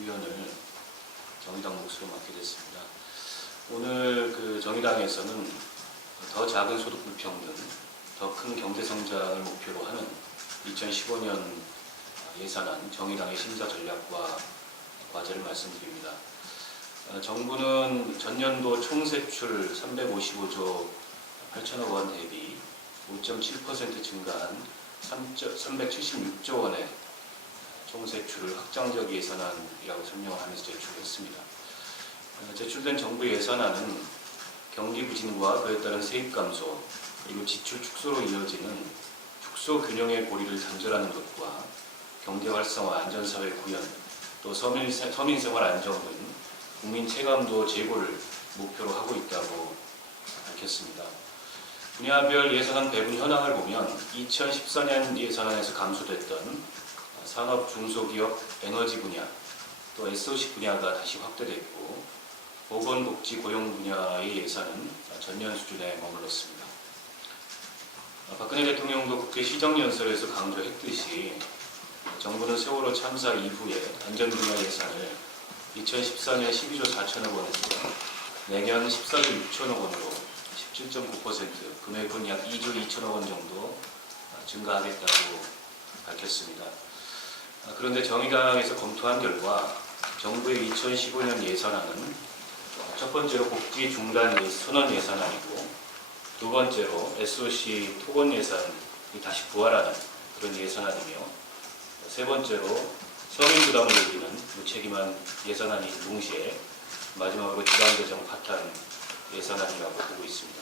위원을 정의당 몫으로 맡게 됐습니다. 오늘 정의당에서는 더 작은 소득 불평등, 더 큰 경제 성장을 목표로 하는 2015년 예산안 정의당의 심사 전략과 과제를 말씀드립니다. 정부는 전년도 총세출 355조 8천억 원 대비 5.7% 증가한 376조 원의 총세출을 확장적 예산안이라고 설명을 하면서 제출했습니다. 제출된 정부 예산안은 경기 부진과 그에 따른 세입 감소, 그리고 지출 축소로 이어지는 축소 균형의 고리를 단절하는 것과 경제 활성화, 안전사회 구현, 또 서민 생활 안정 등 국민 체감도 제고를 목표로 하고 있다고 밝혔습니다. 분야별 예산안 배분 현황을 보면 2014년 예산안에서 감소됐던 산업 중소기업 에너지 분야, 또 SOC 분야가 다시 확대됐고 보건복지 고용 분야의 예산은 전년 수준에 머물렀습니다. 박근혜 대통령도 국회 시정연설에서 강조했듯이 정부는 세월호 참사 이후에 안전 분야 예산을 2014년 12조 4천억 원에서 내년 14조 6천억 원으로 17.9%, 금액은 약 2조 2천억 원 정도 증가하겠다고 밝혔습니다. 그런데 정의당에서 검토한 결과 정부의 2015년 예산안은 첫 번째로 복지 중단 선언 예산안이고 두 번째로 SOC 토건 예산이 다시 부활하는 그런 예산안이며 세 번째로 서민 부담을 늘리는 무책임한 예산안이 동시에 마지막으로 지방재정 파탄 예산안이라고 보고 있습니다.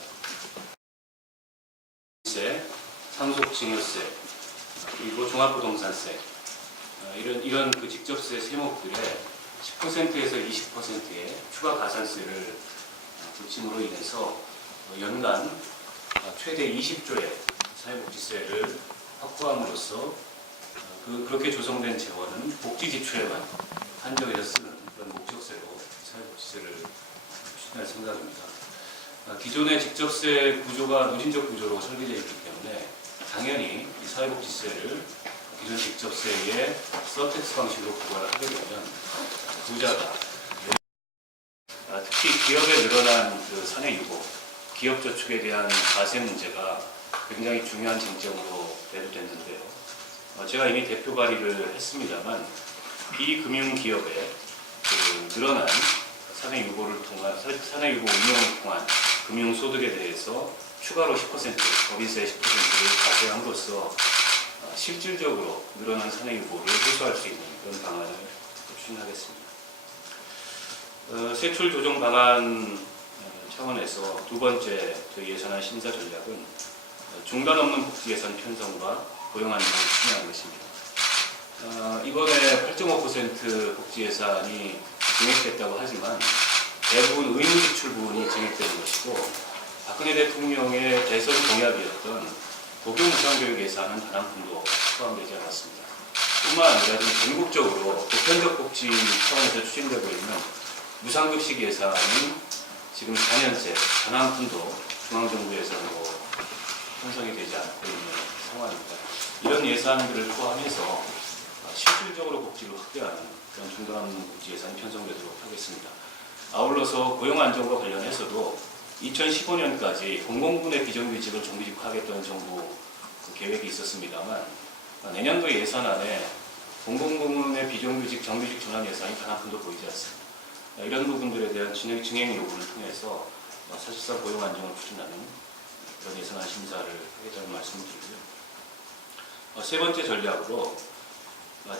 상속증여세, 그리고 종합부동산세 이런 직접세 세목들의 10%에서 20%의 추가 가산세를 붙임으로 인해서 연간 최대 20조의 사회복지세를 확보함으로써 그렇게 조성된 재원은 복지 지출에만 한정해서 쓰는 그런 목적세로 사회복지세를 추진할 생각입니다. 기존의 직접세 구조가 누진적 구조로 설계되어 있기 때문에 당연히 이 사회복지세를 기존 직접세의 서택스 방식으로 부과를 하게 되면 부자가 특히 기업에 늘어난 사내유고, 기업저축에 대한 과세 문제가 굉장히 중요한 쟁점으로 대두됐는데요. 제가 이미 대표 발의를 했습니다만 비금융기업의 늘어난 사내유고 운영을 통한 금융소득에 대해서 추가로 10%, 법인세 10%를 과세함으로써 실질적으로 늘어난 사내유고를 해소할 수 있는 그런 방안을 추진하겠습니다. 세출 조정 방안 차원에서 두 번째 예산안 심사 전략은 중단 없는 복지 예산 편성과 고용 안정을 추진하는 것입니다. 이번에 8.5% 복지 예산이 증액됐다고 하지만 대부분 의무 지출 부분이 증액되는 것이고 박근혜 대통령의 대선 공약이었던 고교 무상교육 예산은 단 한 푼도 포함되지 않았습니다. 뿐만 아니라 지금 전국적으로 보편적 복지 차원에서 추진되고 있는 무상급식 예산은 지금 4년째 단 한 푼도 중앙정부에서 편성이 되지 않고 있는 상황입니다. 이런 예산들을 포함해서 실질적으로 복지를 확대하는 그런 중단 없는 복지 예산이 편성되도록 하겠습니다. 아울러서 고용 안정과 관련해서도 2015년까지 공공부문의 비정규직을 정규직화하겠다는 정부 계획이 있었습니다만 내년도 예산안에 공공부문의 비정규직 정규직 전환 예산이 단 한 푼도 보이지 않습니다. 이런 부분들에 대한 증액 요구를 통해서 사실상 고용 안정을 추진하는 그런 예산안 심사를 하겠다는 말씀을 드리고요. 세 번째 전략으로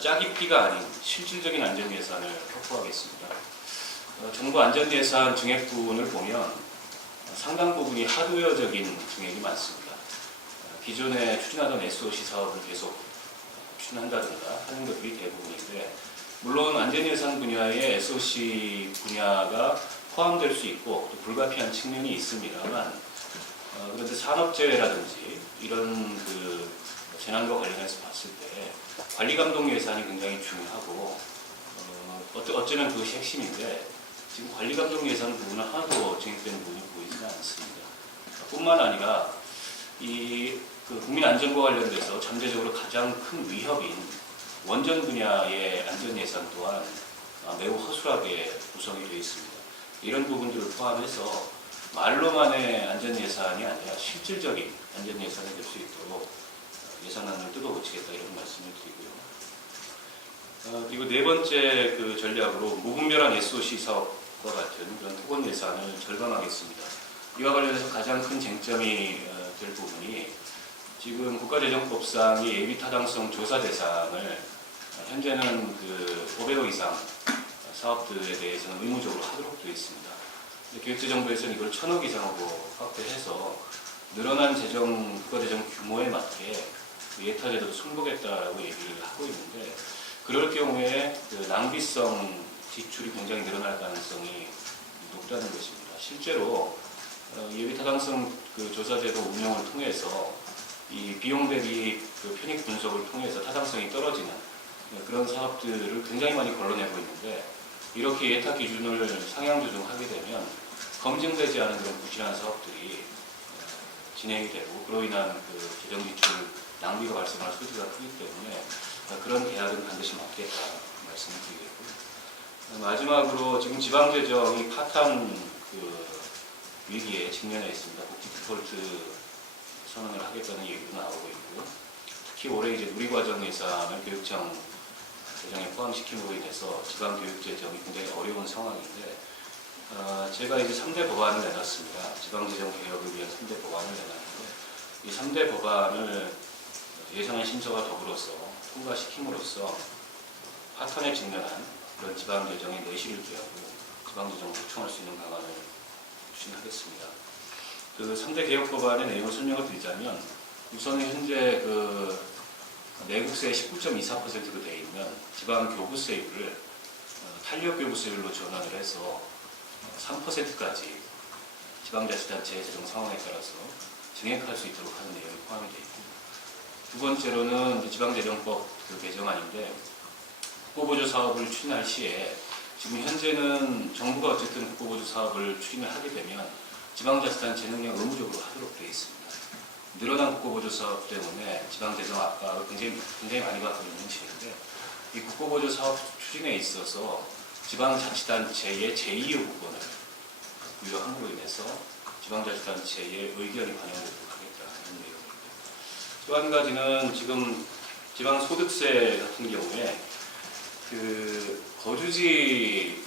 짜깁기가 아닌 실질적인 안전 예산을 확보하겠습니다. 정부 안전 예산 증액 부분을 보면 상당 부분이 하드웨어적인 증액이 많습니다. 기존에 추진하던 SOC 사업을 계속 추진한다든가 하는 것들이 대부분인데 물론 안전예산 분야에 SOC 분야가 포함될 수 있고 또 불가피한 측면이 있습니다만 그런데 산업재해라든지 이런 재난과 관련해서 봤을 때 관리감독 예산이 굉장히 중요하고 어쩌면 그것이 핵심인데 지금 관리감독 예산 부분은 하나도 증액되는 부분이 보이지는 않습니다. 뿐만 아니라 국민 안전과 관련돼서 잠재적으로 가장 큰 위협인 원전 분야의 안전 예산 또한 struktur하게 구성이 되어 있습니다. 이런 부분들을 포함해서 말로만의 안전 예산이 아니라 실질적인 안전 예산이 될 수 있도록 예산안을 뜯어고치겠다 이런 말씀을 드리고요. 그리고 네 번째 그 전략으로 무분별한 SOC 사업과 같은 그런 토건 예산을 절감하겠습니다. 이와 관련해서 가장 큰 쟁점이 될 부분이 지금 국가재정법상의 예비타당성 조사 대상을 현재는 그 500억 이상 사업들에 대해서는 의무적으로 하도록 되어 있습니다. 기획재정부에서는 이걸 1000억 이상으로 확대해서 늘어난 국가재정 규모에 맞게 예타제도도 승복했다라고 얘기를 하고 있는데, 그럴 경우에 그 낭비성 지출이 굉장히 늘어날 가능성이 높다는 것입니다. 실제로 예비타당성 그 조사제도 운영을 통해서 이 비용 대비 그 편익 분석을 통해서 타당성이 떨어지는 그런 사업들을 굉장히 많이 걸러내고 있는데, 이렇게 예타 기준을 상향 조정하게 되면 검증되지 않은 그런 부실한 사업들이 진행이 되고, 그로 인한 그 재정 지출 낭비가 발생할 소지가 크기 때문에 그런 계약은 반드시 막겠다 말씀을 드리겠고요. 마지막으로 지금 지방재정이 파탄 그 위기에 직면해 있습니다. 복지 디폴트 선언을 하겠다는 얘기도 나오고 있고, 특히 올해 이제 누리과정 예산을 교육청 재정에 포함시킴으로 인해서 지방교육재정이 굉장히 어려운 상황인데, 제가 이제 3대 법안을 내놨습니다. 지방재정 개혁을 위한 3대 법안을 내놨는데, 이 3대 법안을 예산안 심사와 더불어서 통과시킴으로써 파탄에 직면한 그런 지방재정의 내실을 기하고 지방재정을 확충할 수 있는 방안을 추진하겠습니다. 그 3대 개혁 법안의 내용을 설명을 드리자면, 우선은 현재 그 내국세 19.24%로 되어 있는 지방 교부세율을 탄력 교부세율로 전환을 해서 3%까지 지방자치단체의 재정 상황에 따라서 증액할 수 있도록 하는 내용이 포함이 되어 있고, 두 번째로는 지방재정법 그 개정안인데, 국고보조 사업을 추진할 시에 지금 현재는 정부가 어쨌든 국고보조 사업을 추진을 하게 되면 지방자치단체는 그냥 의무적으로 하도록 되어 있습니다. 늘어난 국고보조 사업 때문에 지방재정 압박을 굉장히 많이 받고 있는 시기인데, 이 국고보조 사업 추진에 있어서 지방자치단체의 제2요구권을 부여함으로 인해서 지방자치단체의 의견이 반영되도록 하겠다는 내용입니다. 또 한 가지는 지금 지방소득세 같은 경우에 그 거주지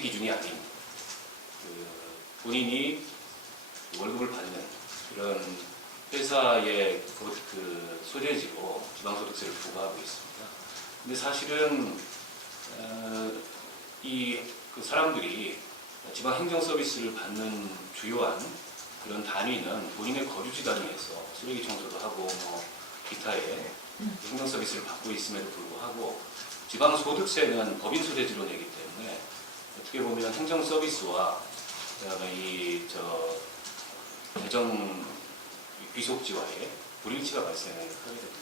기준이 아닌 그 본인이 월급을 받는 그런 회사의 그 소재지로 지방소득세를 부과하고 있습니다. 근데 사실은 그 사람들이 지방 행정 서비스를 받는 주요한 그런 단위는 본인의 거주지 단위에서 쓰레기 청소도 하고 기타의 행정 서비스를 받고 있음에도 불구하고 지방 소득세는 법인 소재지로 내기 때문에 어떻게 보면 행정 서비스와 그다음에 재정 귀속지와의 불일치가 발생하게 됩니다.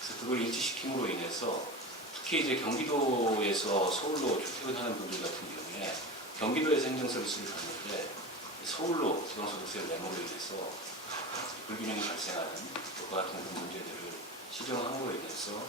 그래서 그걸 일치시킴으로 인해서 특히 이제 경기도에서 서울로 출퇴근하는 분들 같은 경우에 경기도에서 행정 서비스를 받는데 서울로 지방소득세를 내므로 인해서 불균형이 발생하는 것과 같은 그런 문제들을 시정함으로 인해서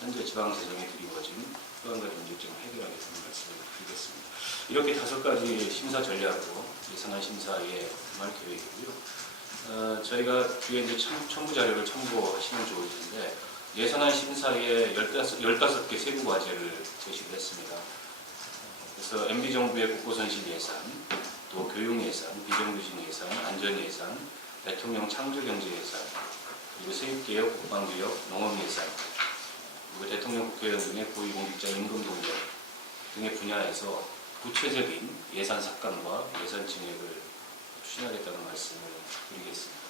현재 지방재정에 드리워진 또 한 가지 문제점을 해결하겠다는 말씀을 드리겠습니다. 이렇게 5가지 심사 전략으로 예산안 심사에 임할 계획이고요. 저희가 뒤에 이제 첨부 자료를 참고하시면 좋을 텐데, 예산안 심사에 15개 세부 과제를 제시를 했습니다. 그래서 MB정부의 국고선실 예산, 또 교육예산, 비정규직 예산, 안전예산, 대통령 창조경제 예산, 그리고 세입개혁, 국방개혁, 농업예산, 그리고 대통령 국회의원 등의 고위공직자 임금동력 등의 분야에서 구체적인 예산 삭감과 예산 증액을 추진하겠다는 말씀을 드리겠습니다.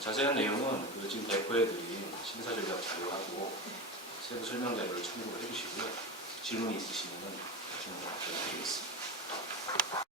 자세한 내용은 지금 배포해드린 심사전략 자료하고 세부 설명 자료를 참고를 해주시고요. 질문이 있으시면 질문 드리겠습니다.